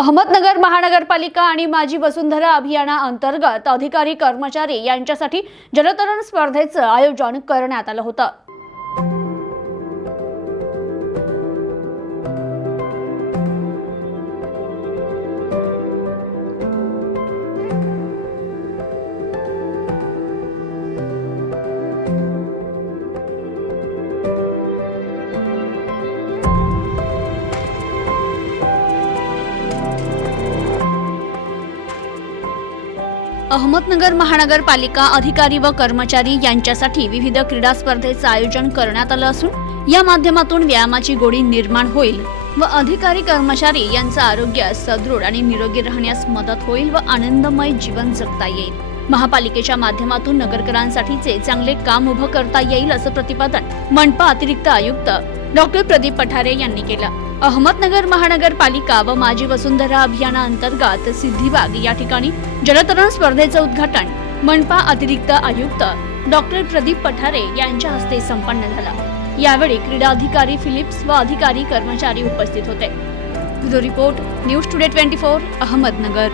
अहमदनगर महानगरपालिका आणि माझी वसुंधरा अभियाना अंतर्गत अधिकारी कर्मचारी यांच्यासाठी जलतरण स्पर्धेचं आयोजन करण्यात आलं होतं. अहमदनगर महानगरपालिका अधिकारी व कर्मचारी यांच्यासाठी विविध क्रीडा स्पर्धेचं आयोजन करण्यात आलं असून या माध्यमातून व्यायामाची गोडी निर्माण होईल व अधिकारी कर्मचारी यांचं आरोग्य सदृढ आणि निरोगी राहण्यास मदत होईल व आनंदमय जीवन जगता येईल. महापालिकेच्या माध्यमातून नगरकरांसाठीचे चांगले काम उभं करता येईल असं प्रतिपादन मनपा अतिरिक्त आयुक्त डॉक्टर प्रदीप पठारे यांनी केलं. अहमदनगर महानगरपालिका व माजी वसुंधरा अभियानाअंतर्गत सिद्धिबाग या ठिकाणी जलतरण स्पर्धेचं उद्घाटन मनपा अतिरिक्त आयुक्त डॉक्टर प्रदीप पठारे यांच्या हस्ते संपन्न झालं. यावेळी क्रीडा अधिकारी फिलिप्स व अधिकारी कर्मचारी उपस्थित होते. Bureau report news today twenty four Ahmednagar.